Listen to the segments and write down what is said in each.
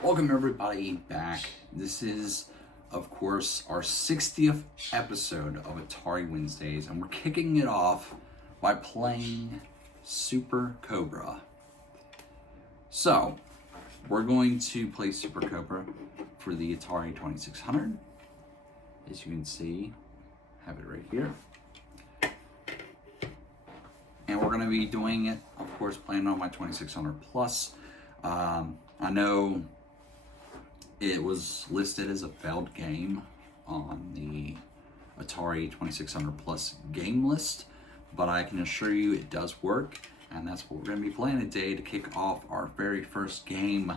Welcome everybody back. This is, of course, our 60th episode of Atari Wednesdays, and we're kicking it off by playing Super Cobra. So, we're going to play Super Cobra for the Atari 2600. As you can see, I have it right here. And we're going to be doing it, of course, playing on my 2600 Plus. I know it was listed as a failed game on the Atari 2600 Plus game list, but I can assure you it does work, and that's what we're going to be playing today to kick off our very first game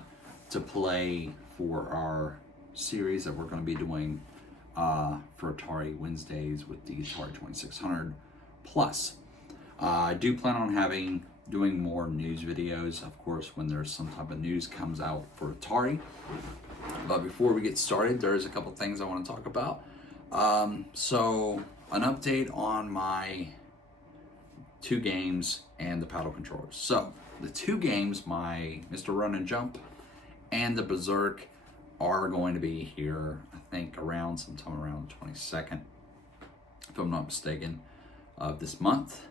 to play for our series that we're going to be doing for Atari Wednesdays with the Atari 2600 Plus. I do plan on doing more news videos, of course, when there's some type of news comes out for Atari. But before we get started, there's a couple things I want to talk about. So an update on my two games and the paddle controllers. So the two games, my Mr. Run and Jump and the Berserk, are going to be here, I think, sometime around the 22nd, if I'm not mistaken, of this month.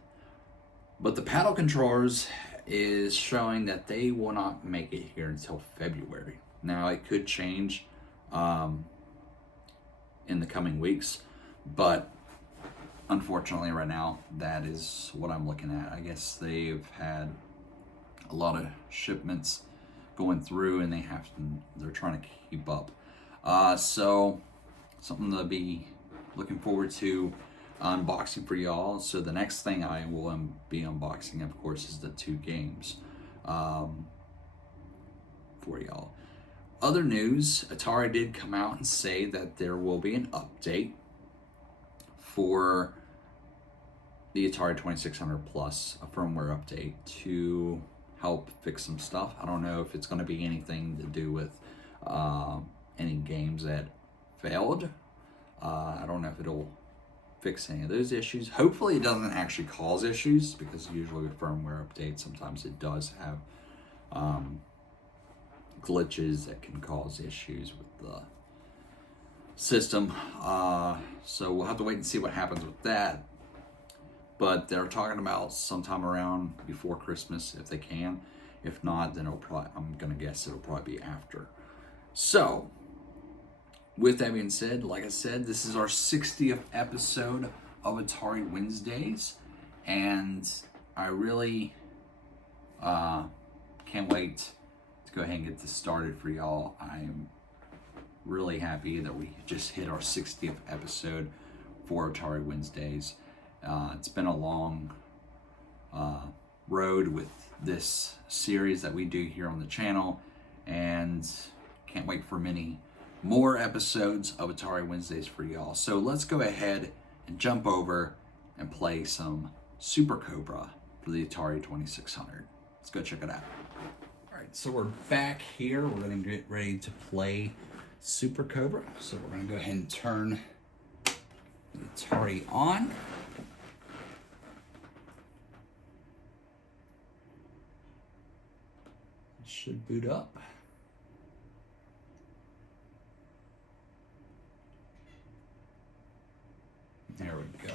But the paddle controllers is showing that they will not make it here until February. Now, it could change in the coming weeks, but unfortunately right now, that is what I'm looking at. I guess they've had a lot of shipments going through and they're trying to keep up. So something to be looking forward to unboxing for y'all. So the next thing I will be unboxing, of course, is the two games for y'all. Other news, Atari did come out and say that there will be an update for the Atari 2600 Plus, a firmware update to help fix some stuff. I don't know if it's going to be anything to do with any games that failed. I don't know if it'll fix any of those issues. Hopefully it doesn't actually cause issues, because usually with firmware updates, sometimes it does have glitches that can cause issues with the system. So we'll have to wait and see what happens with that. But they're talking about sometime around before Christmas if they can. If not, then I'm gonna guess it'll probably be after. So with that being said, like I said, this is our 60th episode of Atari Wednesdays, and I really can't wait to go ahead and get this started for y'all. I'm really happy that we just hit our 60th episode for Atari Wednesdays. It's been a long road with this series that we do here on the channel, and can't wait for many more episodes of Atari Wednesdays for y'all. So let's go ahead and jump over and play some Super Cobra for the Atari 2600. Let's go check it out. All right, so we're back here. We're gonna get ready to play Super Cobra. So we're gonna go ahead and turn the Atari on. It should boot up. There we go.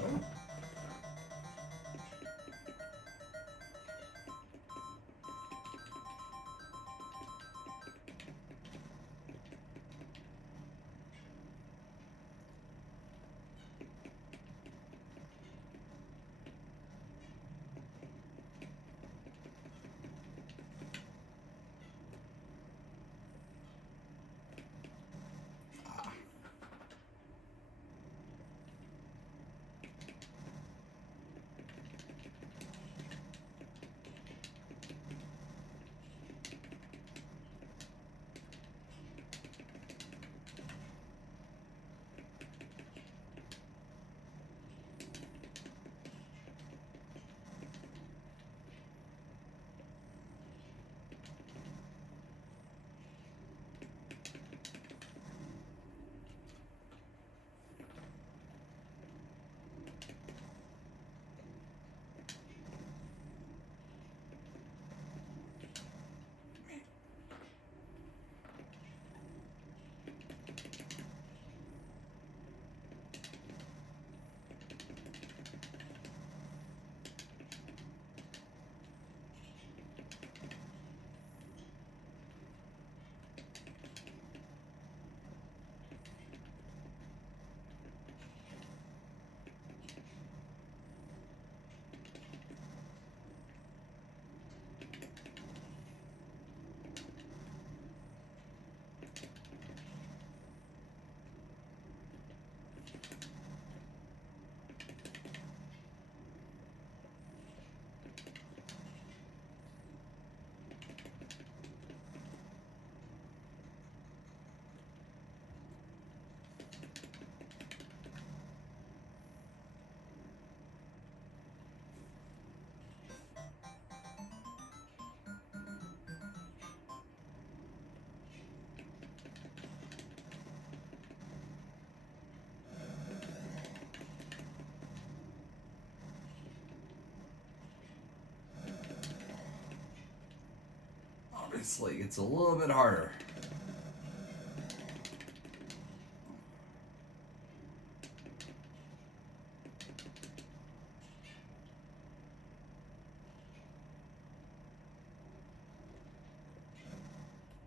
obviously it's a little bit harder.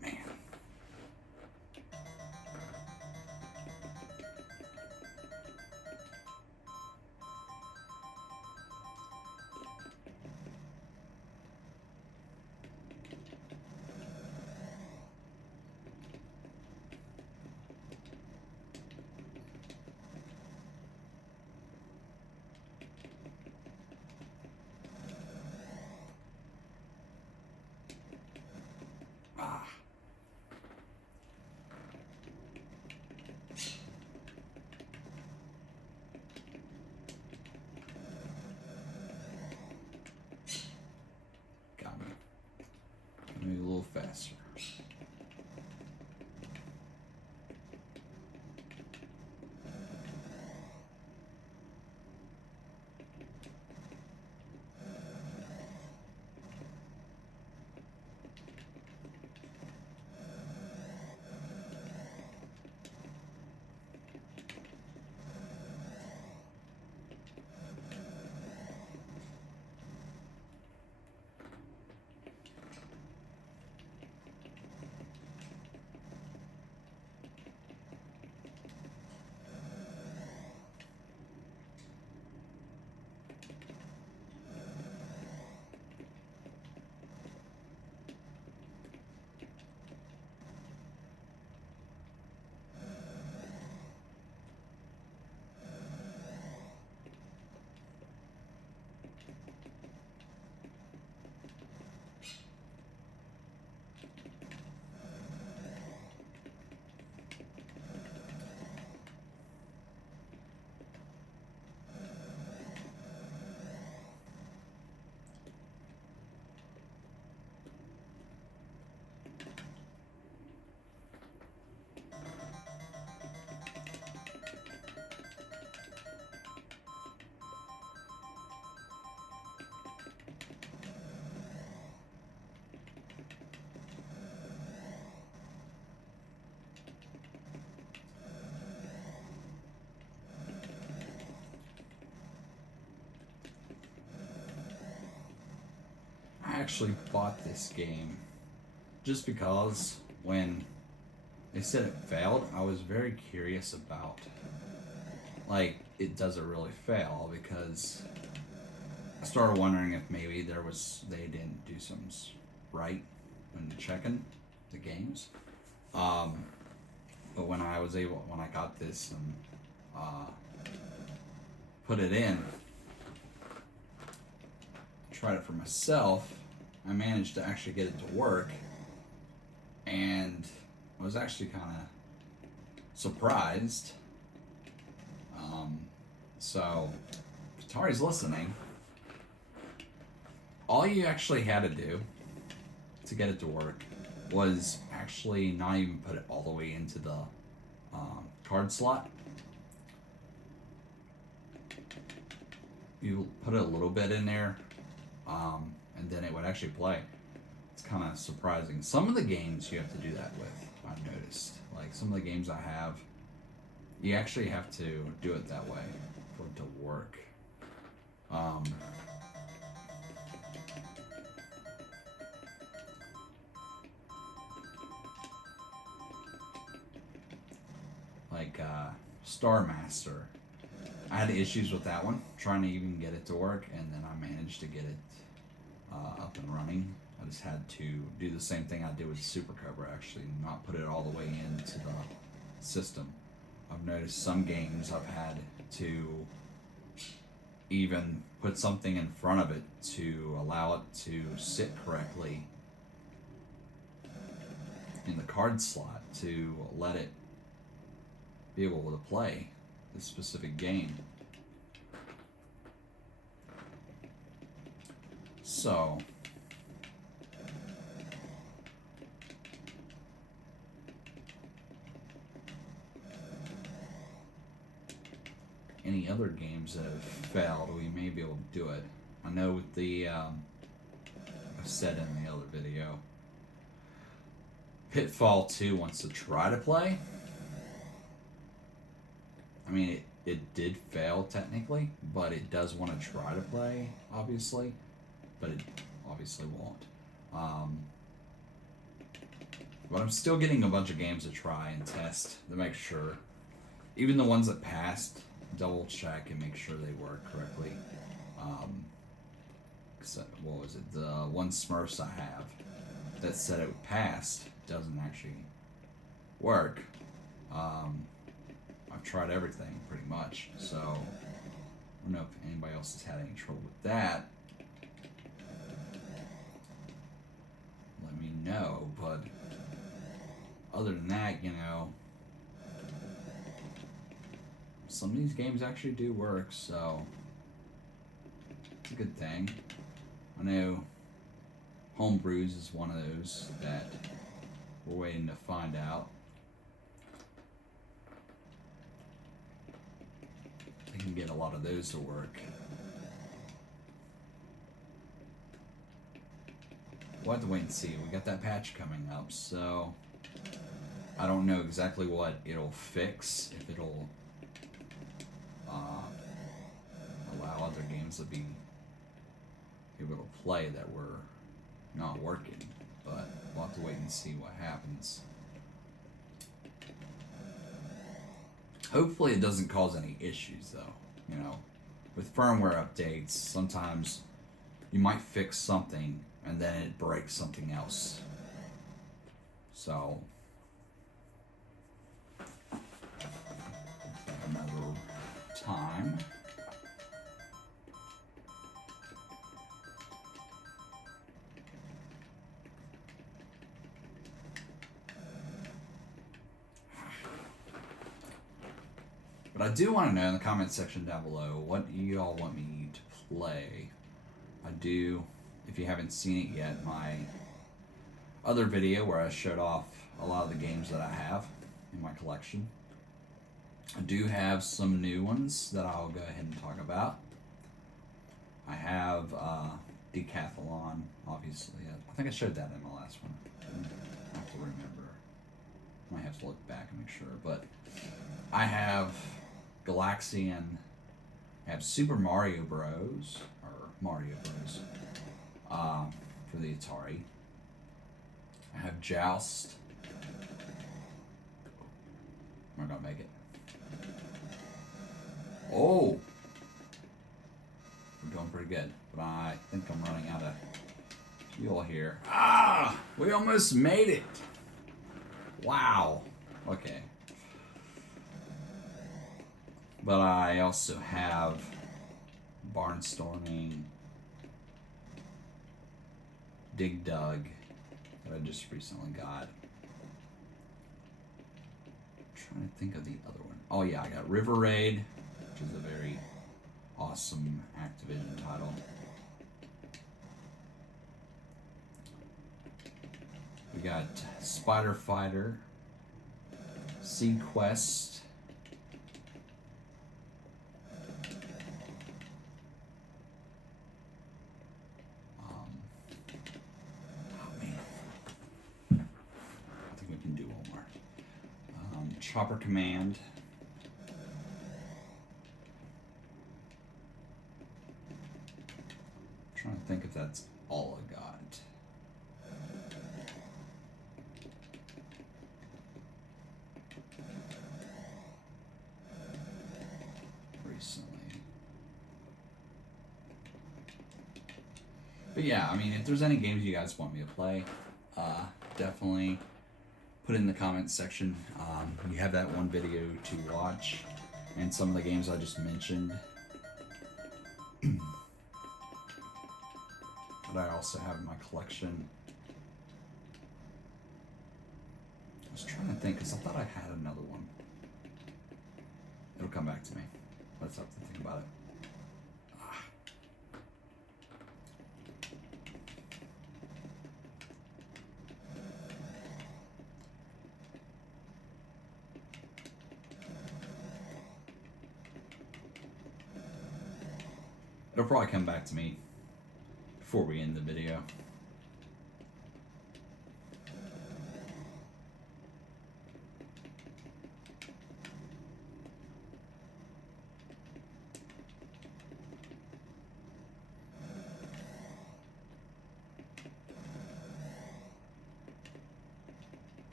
Man. Ah. Got me. Maybe a little faster. I actually bought this game just because when they said it failed, I was very curious about, like, does it really fail? Because I started wondering if maybe they didn't do something right when checking the games. But when I got this and put it in, tried it for myself, I managed to actually get it to work, and I was actually kind of surprised. So, if Atari's listening, all you actually had to do to get it to work was actually not even put it all the way into the card slot. You put a little bit in there, and then it would actually play. It's kind of surprising. Some of the games you have to do that with, I've noticed. Like some of the games I have, you actually have to do it that way for it to work. Like Star Master. I had issues with that one, trying to even get it to work, and then I managed to get it up and running. I just had to do the same thing I did with Super Cobra, actually, not put it all the way into the system. I've noticed some games I've had to even put something in front of it to allow it to sit correctly in the card slot to let it be able to play this specific game. So any other games that have failed, we may be able to do it. I know with the I said in the other video, Pitfall 2 wants to try to play. I mean, it did fail technically, but it does want to try to play, obviously. But it obviously won't. But I'm still getting a bunch of games to try and test to make sure. Even the ones that passed, double check and make sure they work correctly. What was it? The one Smurfs I have that said it passed doesn't actually work. I've tried everything pretty much, so I don't know if anybody else has had any trouble with that. Let me know, but other than that, you know, some of these games actually do work, so it's a good thing. I know Homebrews is one of those that we're waiting to find out. I can get a lot of those to work. We'll have to wait and see. We got that patch coming up, so I don't know exactly what it'll fix, if it'll allow other games to be able to play that were not working, but we'll have to wait and see what happens. Hopefully it doesn't cause any issues though. You know, with firmware updates, sometimes you might fix something and then it breaks something else. So another time. But I do want to know in the comment section down below what you all want me to play. I do, if you haven't seen it yet, my other video where I showed off a lot of the games that I have in my collection. I do have some new ones that I'll go ahead and talk about. I have Decathlon, obviously. I think I showed that in my last one. I have to remember. Might have to look back and make sure. But I have Galaxian. I have Super Mario Bros. Or Mario Bros. For the Atari. I have Joust. We're gonna make it. Oh! We're doing pretty good. But I think I'm running out of fuel here. Ah! We almost made it! Wow. Okay. But I also have Barnstorming, Dig Dug, that I just recently got. I'm trying to think of the other one. Oh yeah, I got River Raid, which is a very awesome Activision title. We got Spider Fighter, Sea Quest, oh man, I think we can do one more. Chopper Command. I'm trying to think if that's all I got. But yeah, I mean, if there's any games you guys want me to play, definitely put it in the comments section. You have that one video to watch, and some of the games I just mentioned. But I also have in my collection. I was trying to think, because I thought I had another one. It'll come back to me. Let's have to think about it. It'll probably come back to me before we end the video.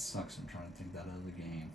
sucks. I'm trying to think that other game.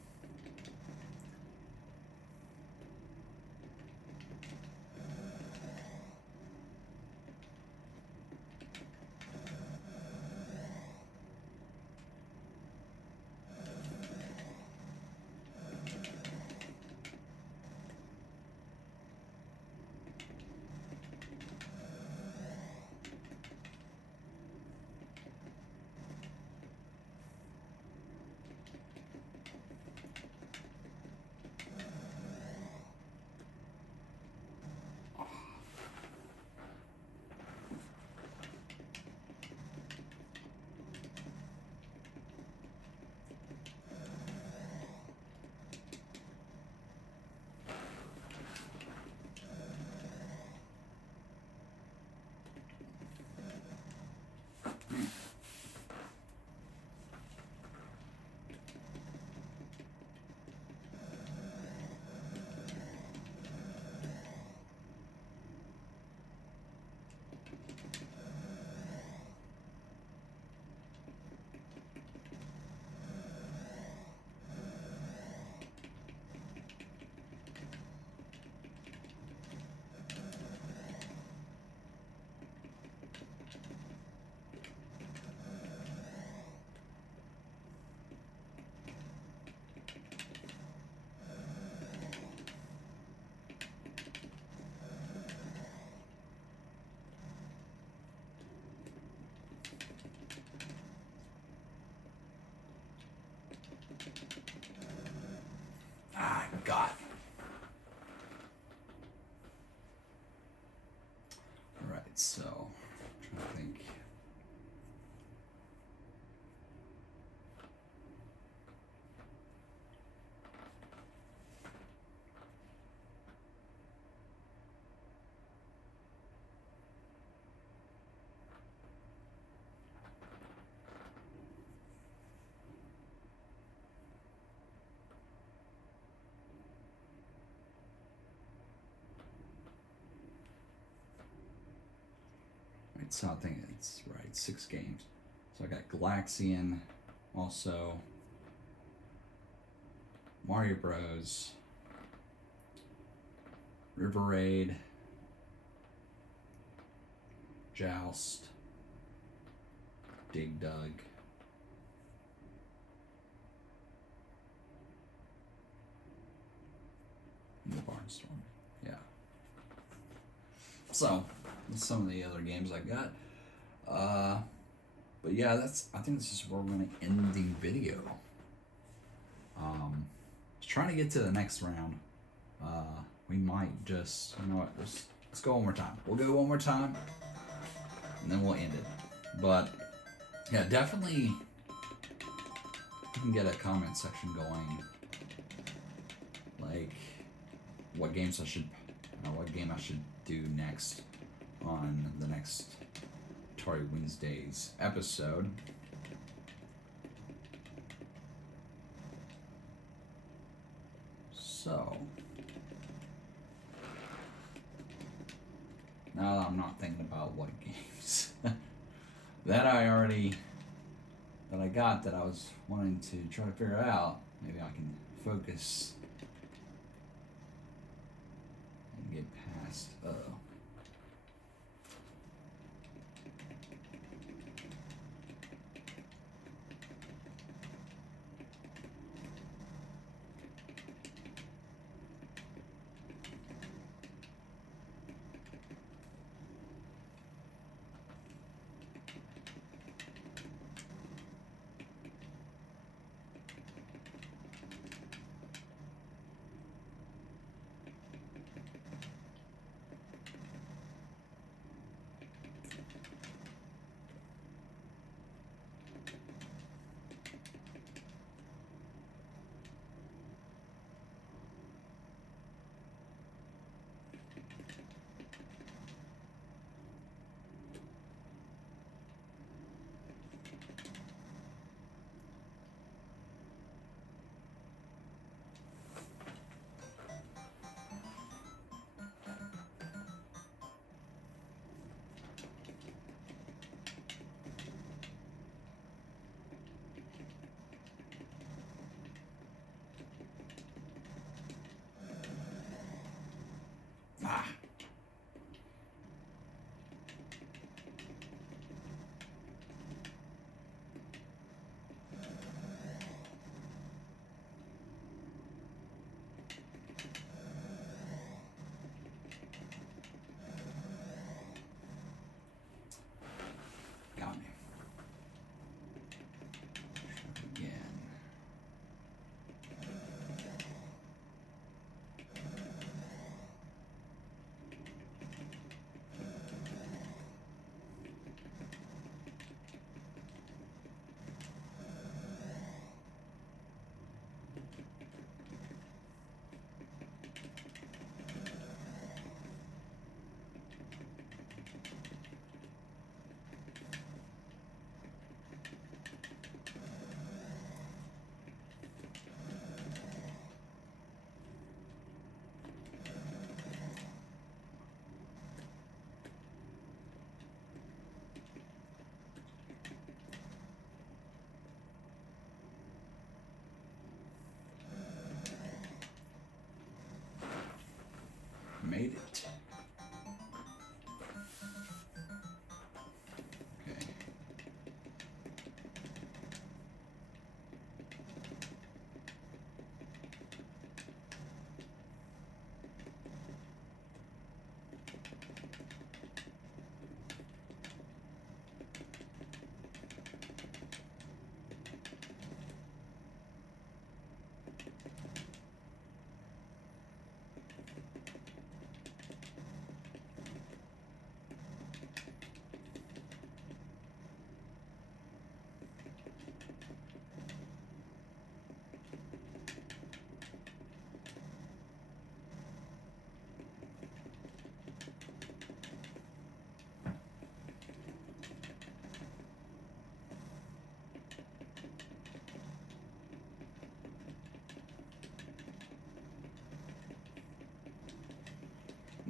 God. All right, so I'm trying to think. So I think it's right, 6 games. So I got Galaxian, also Mario Bros, River Raid, Joust, Dig Dug, and the Barnstorm. Yeah. So that's some of the other games I got. But yeah, I think this is where we're gonna end the video. Just trying to get to the next round. We might just, you know what, let's go one more time. We'll go one more time, and then we'll end it. But yeah, definitely you can get a comment section going, like what game I should do next on the next Atari Wednesdays episode. So now I'm not thinking about what games that I got that I was wanting to try to figure out. Maybe I can focus and get past.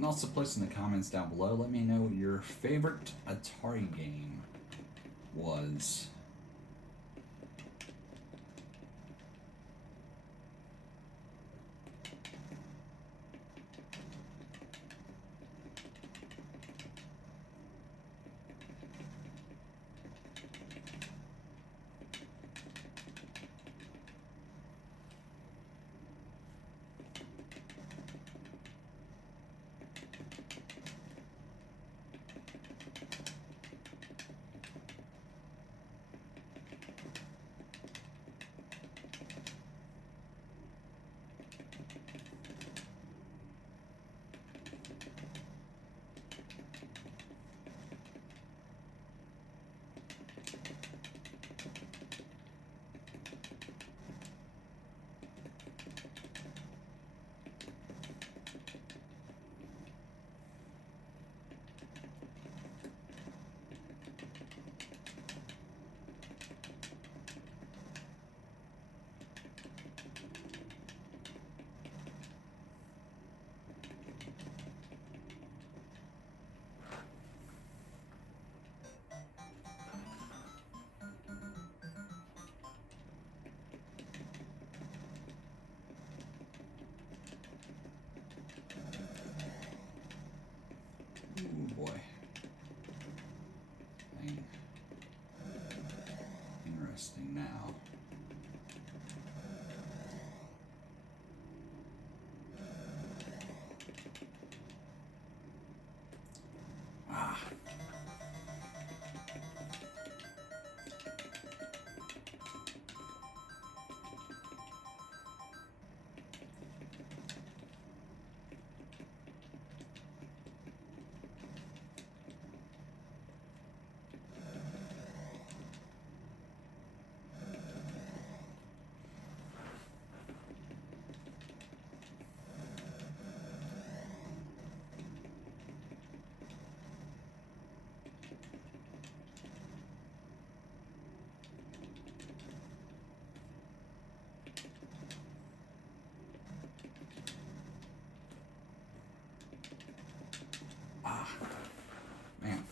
And also post in the comments down below. Let me know what your favorite Atari game was. Ooh boy. Dang. Interesting now. Ah. Ah. Man.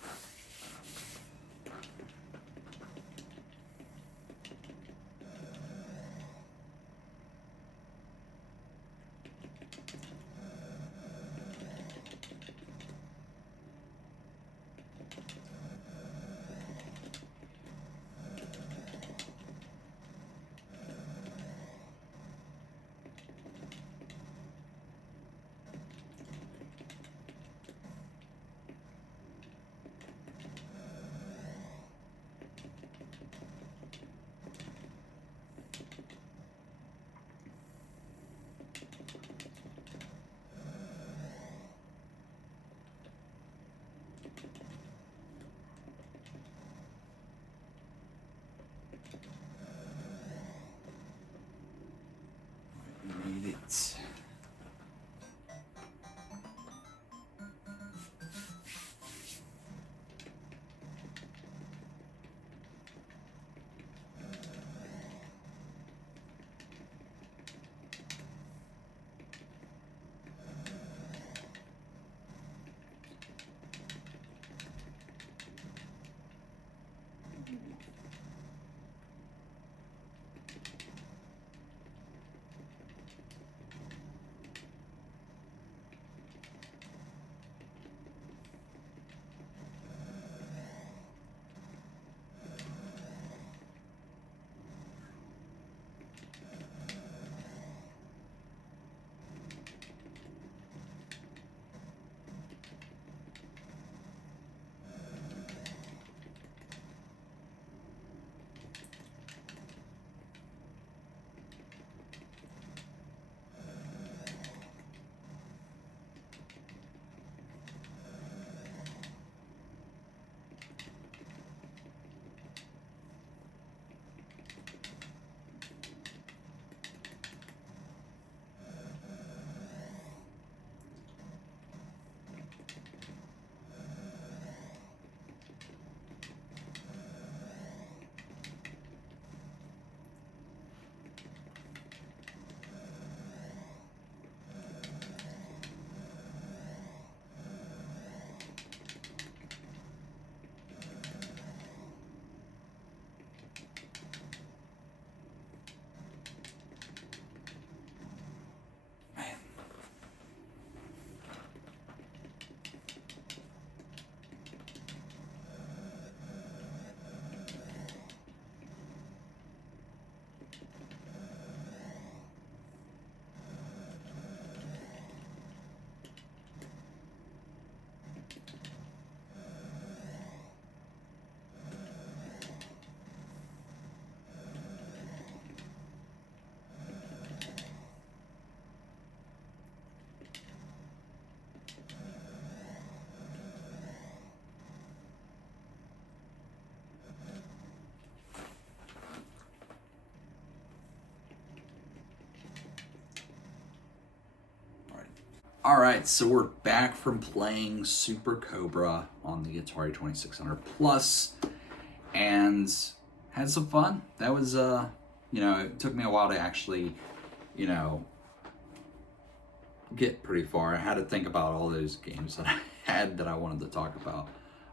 Made it. Alright, so we're back from playing Super Cobra on the Atari 2600 Plus, and had some fun. That was, it took me a while to actually, get pretty far. I had to think about all those games that I had that I wanted to talk about.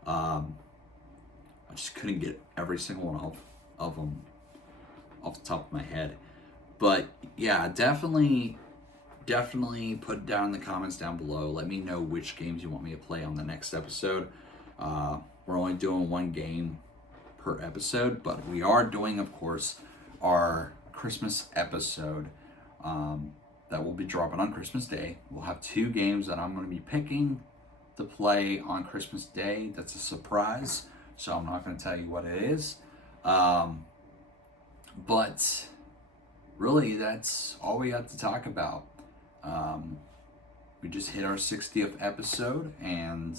I just couldn't get every single one of them off the top of my head. But yeah, definitely put it down in the comments down below. Let me know which games you want me to play on the next episode. We're only doing one game per episode, but we are doing, of course, our Christmas episode that will be dropping on Christmas Day. We'll have 2 games that I'm going to be picking to play on Christmas Day. That's a surprise, so I'm not going to tell you what it is. But really, that's all we have to talk about. We just hit our 60th episode, and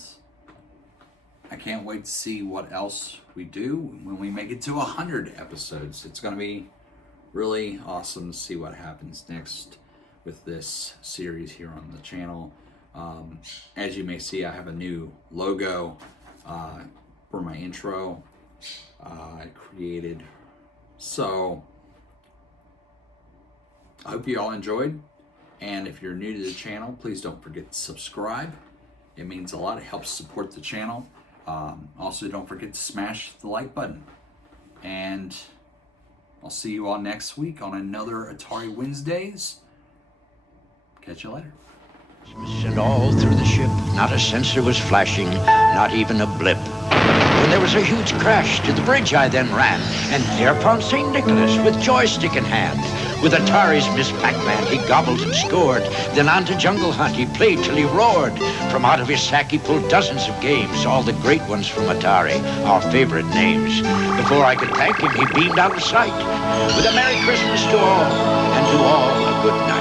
I can't wait to see what else we do when we make it to 100 episodes. It's going to be really awesome to see what happens next with this series here on the channel. As you may see, I have a new logo for my intro I created. So I hope you all enjoyed. And if you're new to the channel, please don't forget to subscribe. It means a lot. It helps support the channel. Also, don't forget to smash the like button. And I'll see you all next week on another Atari Wednesdays. Catch you later. And all through the ship, not a sensor was flashing, not even a blip. When there was a huge crash to the bridge, I then ran, and thereupon St. Nicholas with joystick in hand. With Atari's Miss Pac-Man, he gobbled and scored. Then on to Jungle Hunt, he played till he roared. From out of his sack, he pulled dozens of games, all the great ones from Atari, our favorite names. Before I could thank him, he beamed out of sight. With a Merry Christmas to all, and to all a good night.